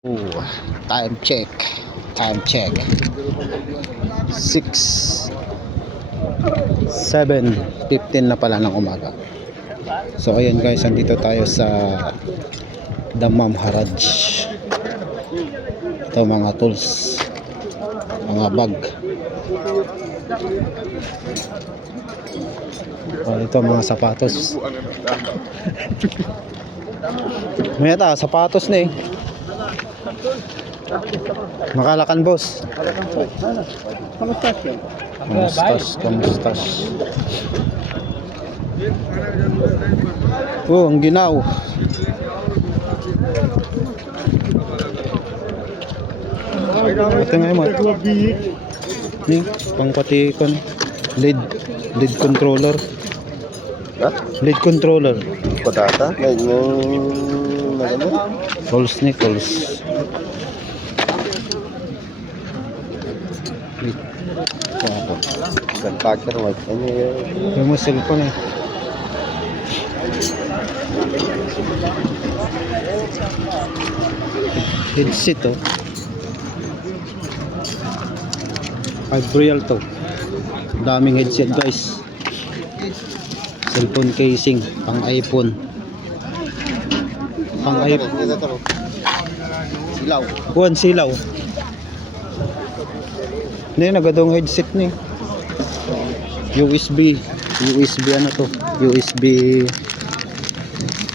Ooh, time check. Time check. 6 7.15 na pala ng umaga. So ayan guys, andito tayo sa Damam Haraj. Ito mga tools. Mga bag. Oh, ito mga sapatos. May ata, sapatos na eh. Makalakan boss. Kamustas, kamustas. Oh, ang ginaw. Ito nga mo. Ni, pang pati kon. Lead, lead controller. Ha? Lead controller. Patata? Ngayon yung... Ano? Tools ni tools. Lead. Wow. Gunpacker, white. Ano yun? Yung mga cellphone eh. Headset oh. Five real to. Daming headset guys. Cellphone casing pang iPhone. Pang iPhone. Ito to. Silaw. Buwan silaw. Hindi, nagadong headset ni. USB. USB ano to? USB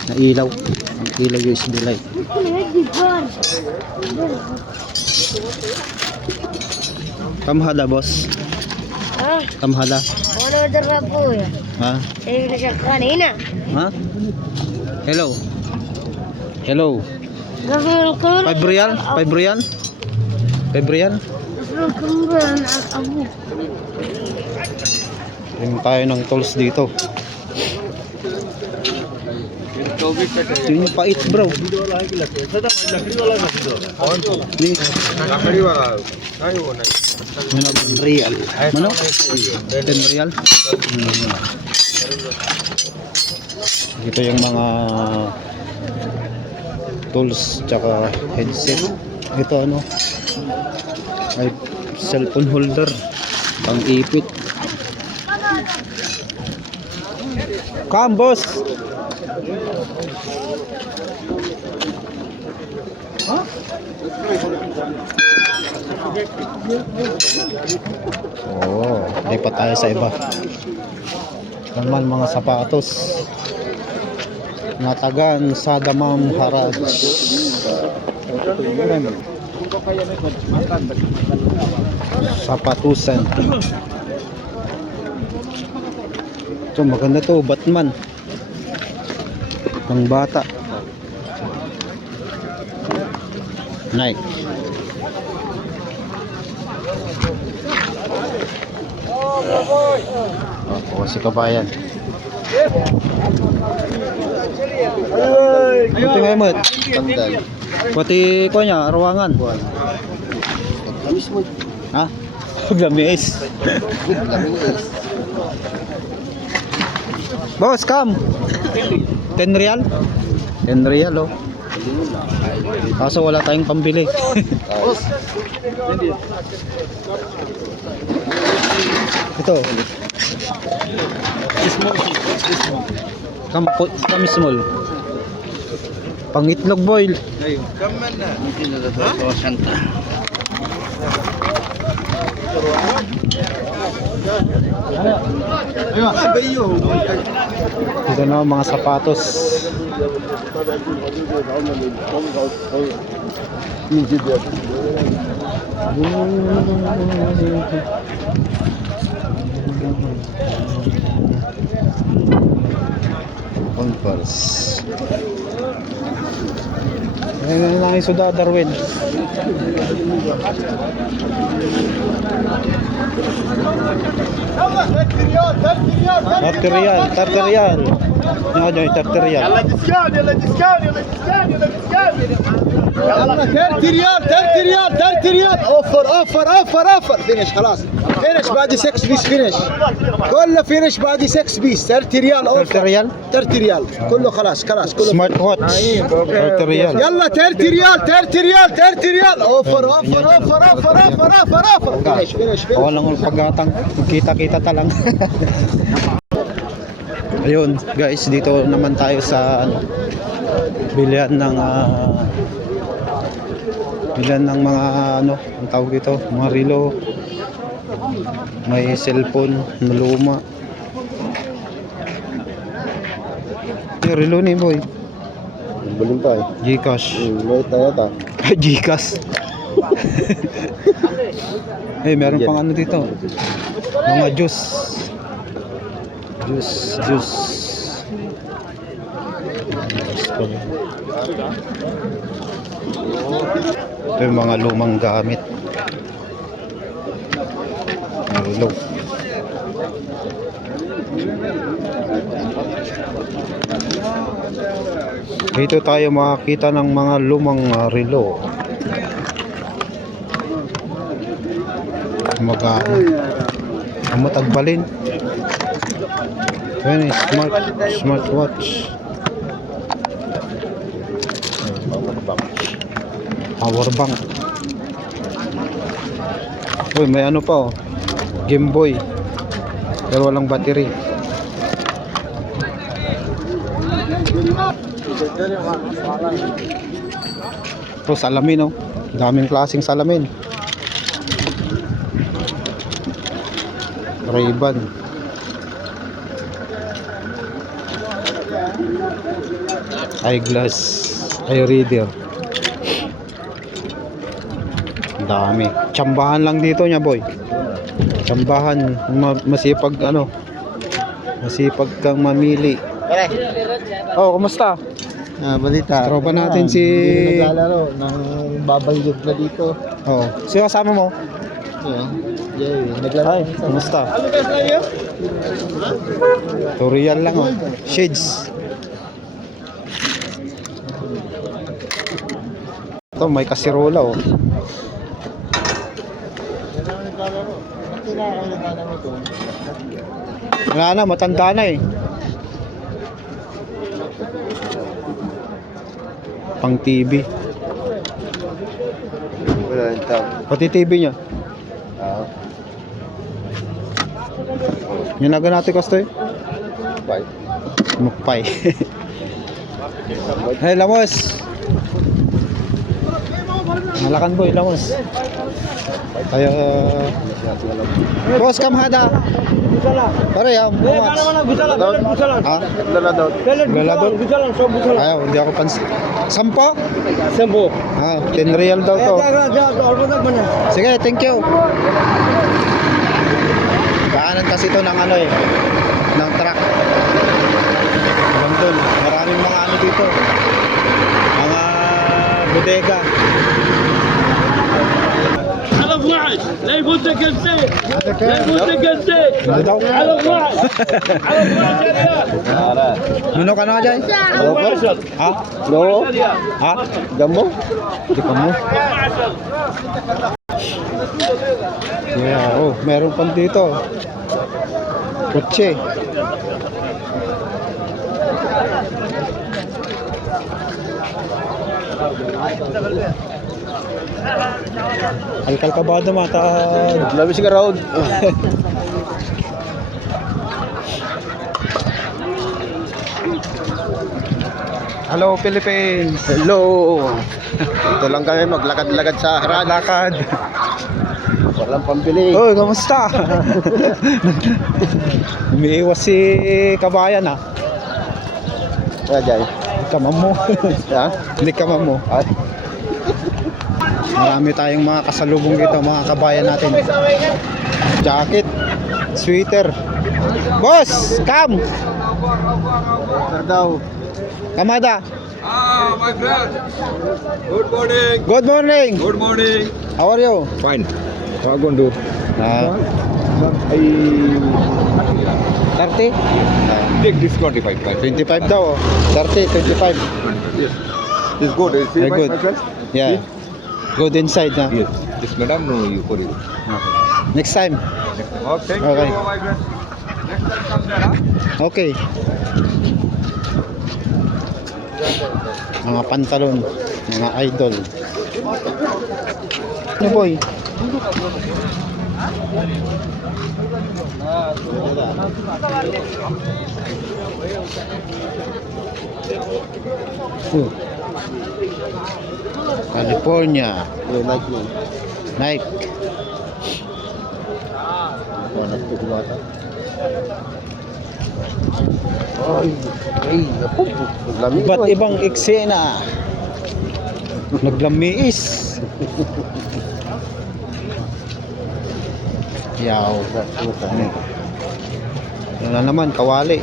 na ilaw. Ang ilaw USB light. Kamhada boss. Ah, Kamhada. order na po yan. Ha? Sa'yo na siya kanina. Ha? Hello. Hello. Gagawin ko. 5 real? 5 real? 5 real? Ba? Tingin tayo ng tools dito. Ito yung pait bro. Ano? Real. Ano? 10 real? Ito yung mga tools tsaka headset. Ito ano? Ay cellphone holder. Pang ipit. Come boss. Oo, lipat tayo sa iba. Naman mga sapatos. Natagan sa Damam Haraj. Sapatusan. Ito maganda to, Batman. Pang bata. Nike. Oh, si kabayan. Nga mo. Tandal. Pati ko niya, mo. Ha? Gamis. Lamis is. Boss, come. 10 real? 10 real, oh. Kaso wala tayong pambili. Ito. Kam, kam small. Pangitlog boil. Ito na mga sapatos. Converse. Ngayon na yung suda, Darwin. Tarterian, tarterian. Yan, yan, tarterian. Yalla, diskan, yalla, diskan, yalla, diskan, yalla, diskan. يلا 30 ريال 30 ريال 30 ريال اوفر اوفر اوفر اوفر فينش خلاص فينش باقي 6 بيس فينش كله فينش باقي 6 بيس 30 ريال 30 اوفر ريال 30 ريال كله خلاص خلاص كله سمارت واتش 30 ريال يلا 30 ريال 30 ريال 30 ريال اوفر اوفر اوفر اوفر اوفر اوفر اوفر فينش فينش فينش Ako lang ang paggatang kita-kita ta lang. Ayun, guys, dito naman tayo sa ano, bilihan ng ah, bilihan ng mga ano, ang tawag dito, mga relo. May cellphone na luma. Yung relo ni boy, Belum tayo. Gcash. May tayo ta. Gcash. eh, meron pang ano dito. Mga juice. Juice, juice. Ito yung mga lumang gamit. Relo. Dito tayo makakita ng mga lumang uh, relo. Magkano? Ang matagbalin. Ayan eh, smart, smartwatch. Power bank. Uy, may ano pa oh. Game Boy. Pero walang battery. Ito, salamin oh. Daming klaseng salamin. Ray-Ban. Eyeglass. Eye reader. Ang dami. Tsambahan lang dito niya, boy. Tsambahan. Ma- masipag, ano. Masipag kang mamili. Oh, kumusta? Ah, balita. Tropa natin si... Hindi naglalaro ng babalyog na dito. Oh, sino kasama mo? Yeah. Yeah, naglaro. Hi, kumusta? Tutorial lang oh. Shades. Ito, may kasirola oh. Wala na, matanda na eh. Pang TV. Wala rin tao. Pati TV niya. Ah, Yung naga natin kasto eh. bye. Mukpay. hey, Lamos. Malakan boy, Lamos. Tayo. Boss, kamhada. Pare, ah, buwats. Ha? Laladot. Galador? Ayaw, hindi ako pans... Sampo? Sampo. Ah, 10 real daw to. Sige, thank you. Daanan kasi to ng ano eh, ng truck. Dun. Maraming mga ano dito. Mga bodega. 12 لا يفوت قلتين لا يفوت قلتين Ano daw? على 12 على 12 ريال Ano ka na dyan? Ha? No? Ha? Gambo? Hindi ka mo. Yeah, oh, meron pa dito. Kotse. Alkal kabado mata. Labis ka road. Hello Philippines. Hello. Ito lang kami maglakad-lakad sa harad. Lakad. Walang pambili. Oy, kamusta? Umiiwas si kabayan ah. Kaya dyan. Kamam mo. Ha? Hindi kamam mo. Ay. Marami tayong mga kasalubong dito, mga kabayan natin. Jacket, sweater. Boss, come! Daw. Kamada. Ah, my friend. Good morning. Good morning. Good morning. How are you? Fine. Going to do? Ah, Ay. 30? Take this 25 price. 25 daw. oh. 30, 25. Yes. It's good. Is Very good. Yeah. Go inside na. Yes. Yes, madam. No, you for you. Next time. Okay. Okay. my friend. Next time come there, huh? Okay. Mga pantalon, mga idol. Ano boy? Oh. California. Nike. Ba't ibang eksena? Naglamiis. Yaw. Ano? Ano na naman, kawali.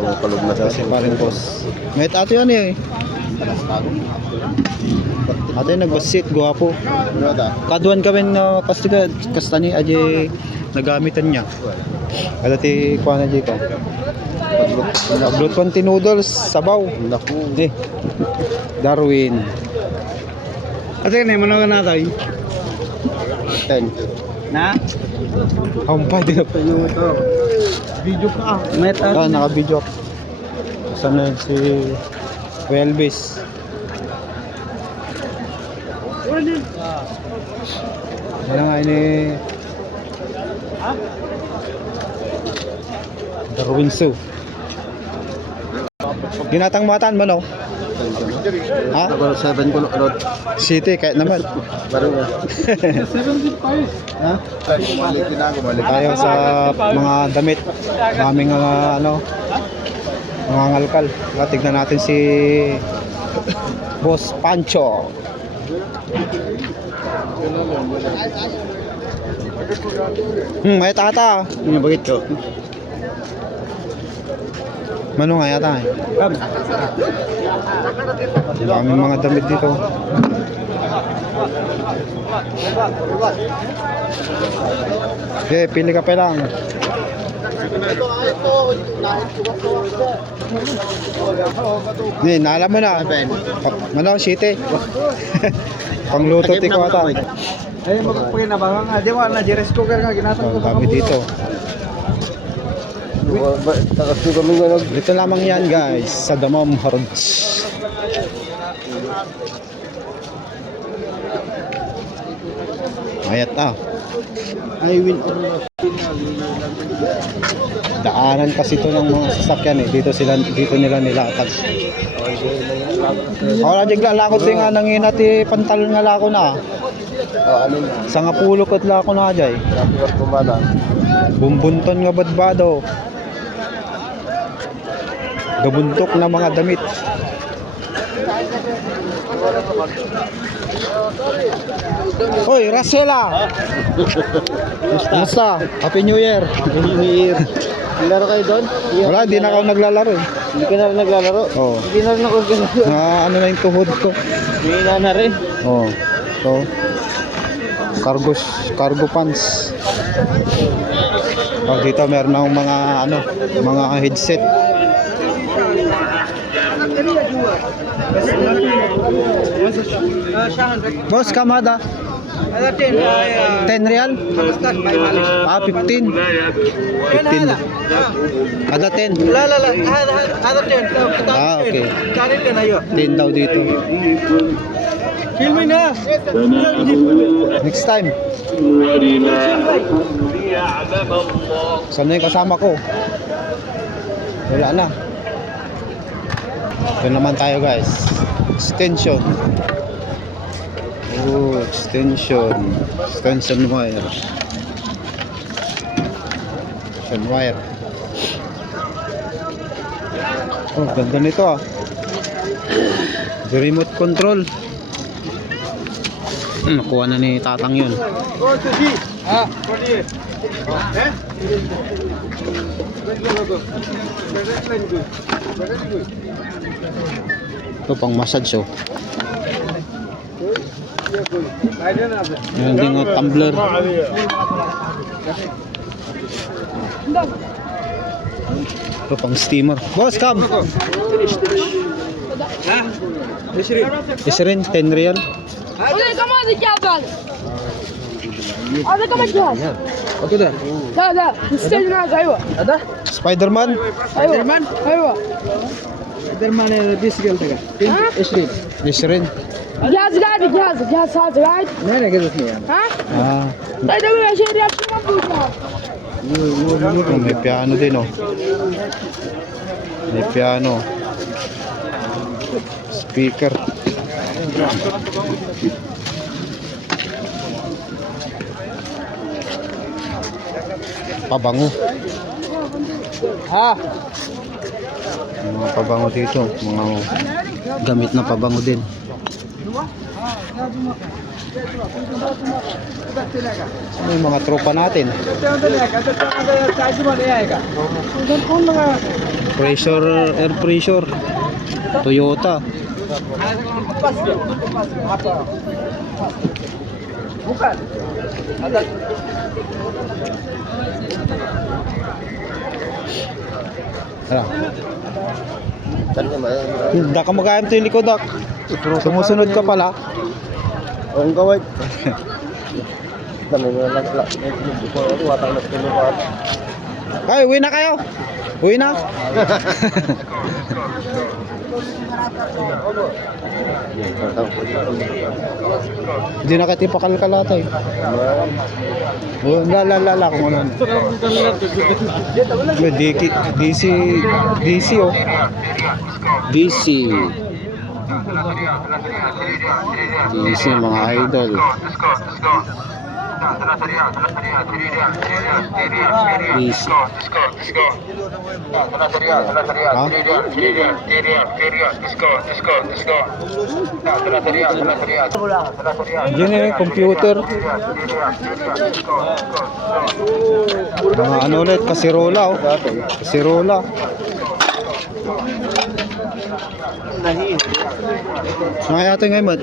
Kalog na Kasi paring boss. May ato yan eh. Ato yung nagbasit, gwapo. Kaduan kami na kastiga, kastani aje nagamitan niya. Kada ti kuha na di ka. Upload konti noodles, sabaw. Naku. Eh, Darwin. Ate ni mana na tayo? Ten. Na? Hampay din ako. Video ka. Met Ah, naka-video ako. Saan na si Kuya Elvis? Wala nga ini Darwin Zoo. Ginatang mataan mo no? Ha? Number seven ko ano. City kahit naman. Parang ha? Balik din ako, balik. Tayo sa mga damit. Maraming mga ano mga ngalkal. Tignan natin si Boss Pancho. Hmm, may tata. Ano bakit ko? Mano nga yata eh. Ang daming mga damit dito. Okay, pili ka pa lang. Ni, naalam mo na. Ano, city. Pangluto ti ko ata. Ay magpapagay na ba nga? Di ba na Jerez cooker nga ginatang Ang dami dito. Takas ko kami nga Dito lamang yan guys, sa Damam Hards. Mayat ah. I win Daanan kasi ito ng mga sasakyan eh. Dito sila dito nila nilatag. Wala jigla lakot si nga nangina ti pantalon nga lako na. Oh, ano na? Sa nga pulo kat lako na jay. Bumbunton nga badbado. Gabuntok na mga damit. Hoy, Rasela! Kumusta? Happy New Year! Happy New Year! Laro kayo doon? Wala, di na ako naglalaro eh. Hindi ka na rin naglalaro? Oo. Hindi na rin ako ganito. Na ano na yung tuhod ko. Hindi na na rin. Oo. So, cargo, cargo pants. Oh, dito meron akong mga ano, mga headset. Boss, kamada? 10 real? Ah, 15. 15. Ada 10. La la la, ada 10. Ah, okay. Kani 10 ayo. 10 daw dito. Kill me na. Next time. Sana yung kasama ko. Wala na. Doon naman tayo guys. Extension. Oh, extension. Extension wire. Extension wire. Oh, ganda nito ah. The remote control. Hmm, nakuha na ni tatang yun. Ah, Eh? ito pang massage oh yung din o oh, tumbler ito pang steamer boss come Isrin, 10 real. Udah kamu ada jawaban. Ada kamu jelas. Oke dah. Dah dah. Isrin ada ayo. Ada? Spiderman. Spiderman. Ayo. ايوه ايوه ها؟ Isrin. جهاز قاعد جهاز جهاز هذا قاعد ها Ah, طيب ابوي عشان ريال شو موجود جهاز oh, may piano din oh. May piano. Speaker. Pabango. Ha? Mga pabango dito, mga gamit na pabango din. Ano yung mga tropa natin? Pressure, air pressure. Toyota. Tara. Hindi ka magayam to yung likod, Dak. Sumusunod ka pala. Ang gawad. Ay, uwi na kayo. Uwi na. Hindi na kati pakalkalata eh. Oh, la la la la kung ano. DC, DC, DC oh. DC. DC mga idol. DC. Ha? Diyan eh, computer. Mga ano ulit, kasirola oh. Kasirola. Mga yata ngayon, Mat.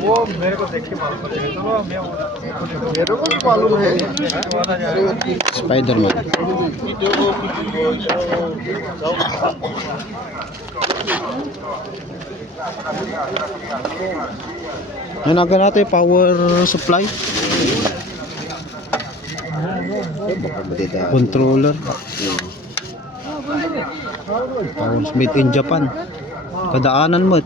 Spider-Man. Nanaga natin power supply. Controller. Power made in Japan. Kadaanan mo.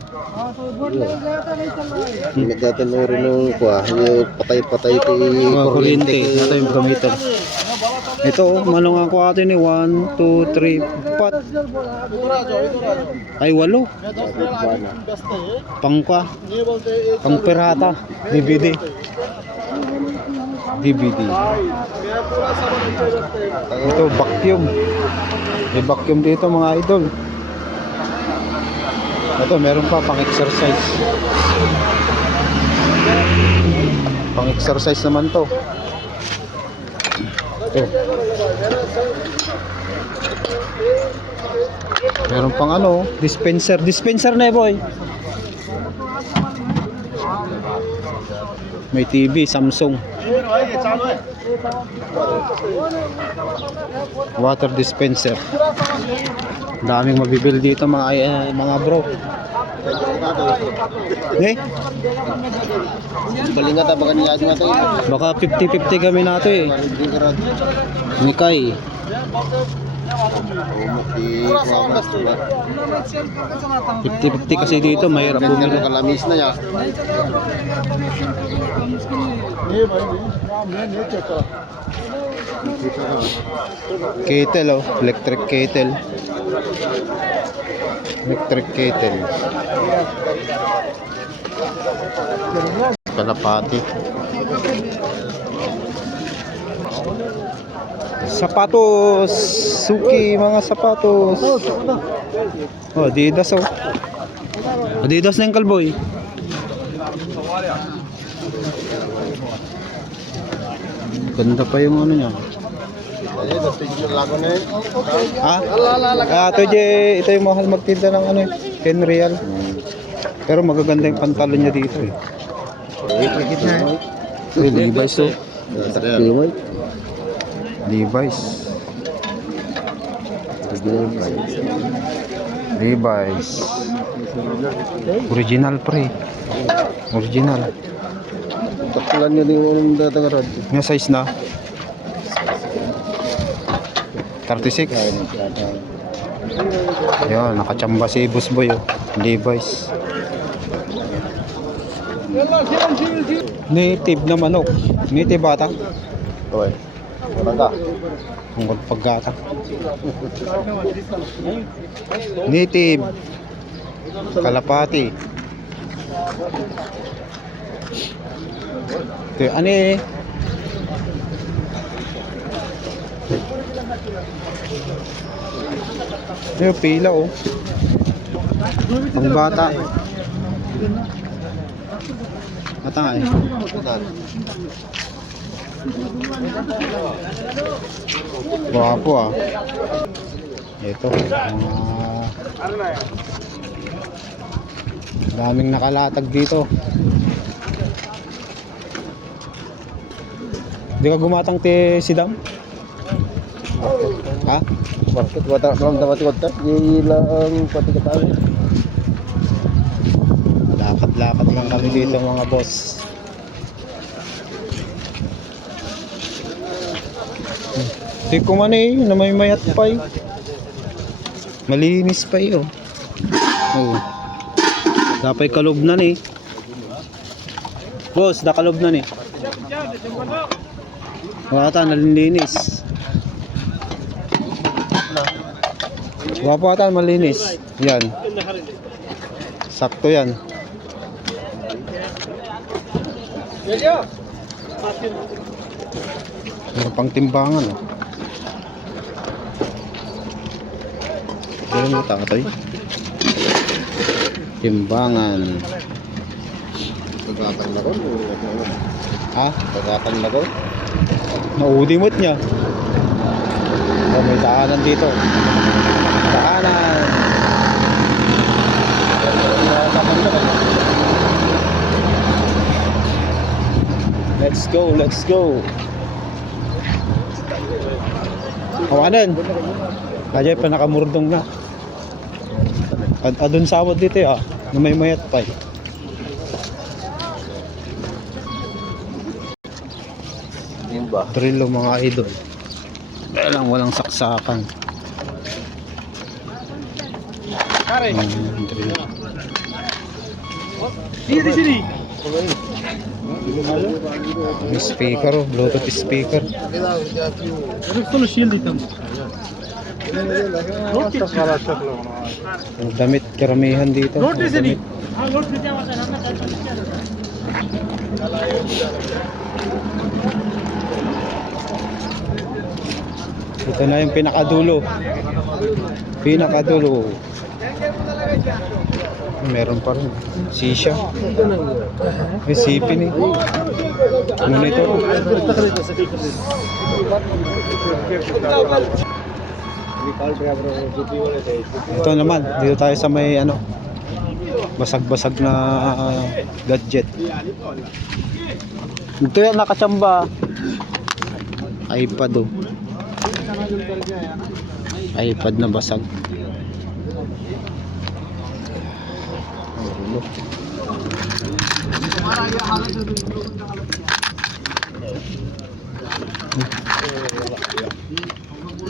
Nagtatanong rin ng kuha, yung patay-patay ito Mga kuryente. Ito yung gamitan. Ito, oh, manong ako atin ni 1, 2, 3, 4. Ay, walo. Pangka. Pang pirata. DVD. DVD. Ito, vacuum. May vacuum dito mga idol. Ito, meron pa pang exercise. Pang exercise naman to. Ito. Meron pang ano, dispenser. Dispenser na eh, boy. May TV, Samsung. Water dispenser. Daming mabibil dito mga eh, mga bro. Eh, Kalinga ta baka niya nga tayo. baka 50-50 kami nato eh. Hindi ka rin. Ni Kai. Di kuha 50-50 kasi dito, mahirap bumili. Kalamis na ya. Kettle oh, electric kettle. Electric kettle. Kalapati. Sapatos, Suki, mga sapatos. Oh, Adidas oh. Adidas na yung kalboy. Ganda pa yung ano niya. Ha? Ah, ito je, ito yung mahal magtinda ng ano, eh, 10 real. Pero magaganda yung pantalon niya dito eh. Uy, Levi's oh. Levi's. Levi's. Original pre. Original. Takulan nyo din yung datangarad. Yung size na? 36. Yun, nakachamba si Boss Boy oh. Levi's. Native na manok. Native bata. Okay. Wala ka. Tungkol paggata. Native. Kalapati. Ito, ano eh? Yung pila oh. Ang bata. Bata nga eh. Guwapo ah. Ito. Mga... Daming nakalatag dito. Hindi ka gumatang ti si Dam? Ha? Bakit wata malam dapat kota? Ilang pati kata. Lakad-lakad lang kami dito mga boss. Hindi ko man eh, na may mayat pa eh. Malinis pa eh oh. Oh. Dapat kalubnan eh. Boss, nakalubnan eh. Wata, nalilinis. Wapo ata, malinis. Yan. Sakto yan. Meron pang timbangan oh. Meron mo tatay. Timbangan. Pagkatan na ko. Ha? Pagkatan na ko. Naudimot niya. Oh, may daanan dito. Daanan. Let's go, let's go. Kawanan. Ajay pa nakamurdong na. Ad adun sawad dito ah. Na may mayat pa eh. Yung ba? Drillo mga idol. Kaya lang walang saksakan. Mm, drill. May speaker oh, bluetooth speaker. Ang damit karamihan dito. Damit. Ito na yung pinakadulo. Pinakadulo. Meron pa rin. Sisha. May sipin eh. Monitor. Ito naman. Dito tayo sa may ano. Basag-basag na ah, gadget. Ito yan nakachamba. iPad oh. iPad na basag.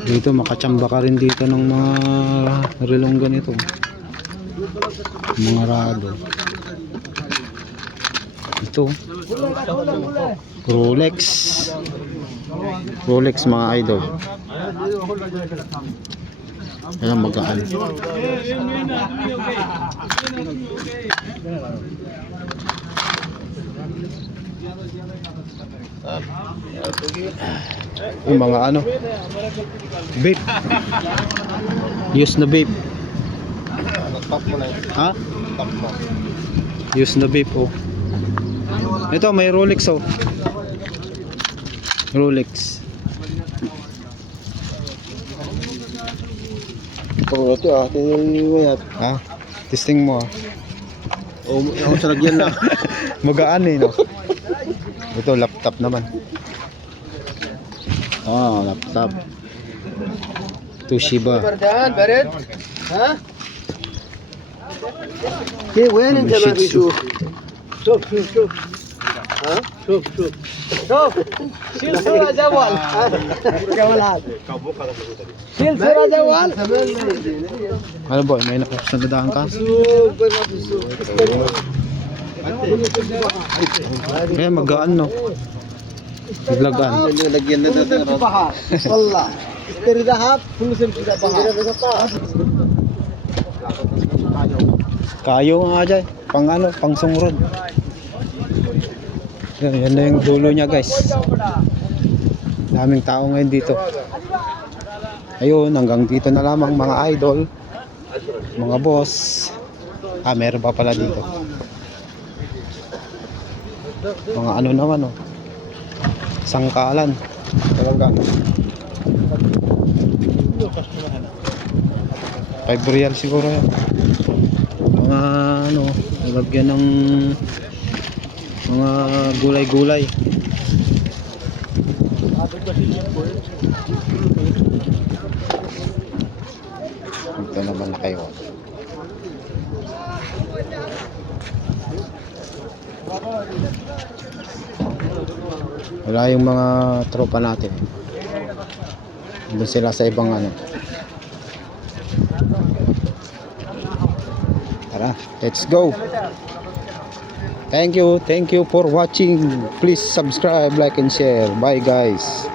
Dito makachamba ka rin dito ng mga relong ganito. Mga rado. Ito. Rolex. Rolex mga idol. Ayan magaan. Yung mga ano? Vape. Use na vape. Ha? Use na vape oh. Ito may Rolex oh. Rolex Puro ito ah, tiniliwan natin. Ha? Testing mo ah. O, ako sa lagyan na. Magaan eh, no? Ito, laptop naman. Oh, laptop. Toshiba. Bardahan, Baret. Ha? Okay, when in Japan we? Stop, stop, stop. Shuf, shuf. Shuf. Shil sura jawal. Jawal Shil sura jawal. Ano boy, may nakapos na dadaan ka? Kaya magaan no. Naglagaan. Nilagyan na natin. Wala. Isteri dahap, pulusin kita bahas. Kayo nga dyan, pang ano, pang sungrod. Yan, na yung dulo niya guys. Daming tao ngayon dito. Ayun, hanggang dito na lamang mga idol. Mga boss. Ah, meron pa pala dito. Mga ano naman oh. Sangkalan. Talaga. 5 real siguro yan mga ano nalagyan ng mga gulay-gulay. Ito naman na kayo. Wala yung mga tropa natin. Doon sila sa ibang ano. Tara, let's go. Thank you, thank you for watching. Please subscribe, like and share. Bye guys.